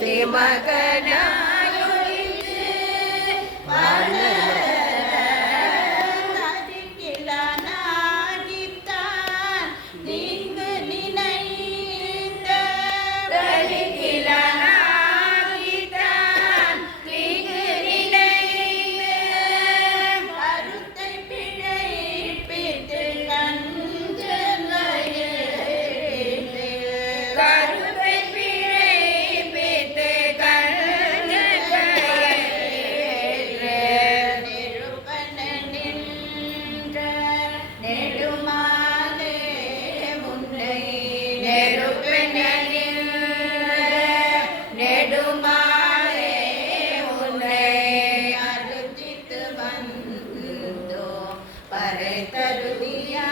ஒருத்தி மகனாயுழித்து அதிகிலனாகித்தான் நீங்கு நினைந்த அதிகிலனாகித்தான் நீங்கு நினைந்த கருத்தை பிழைப்பித்து கஞ்சனையே கருத்தை பிழைப்பித்து கஞ்சனையே நிருபன நின்ற நெடுமாலே முன்னை நெருப்பென நெடுமாலே உன்னை அருத்தித்து வந்தோ பறை தருவியா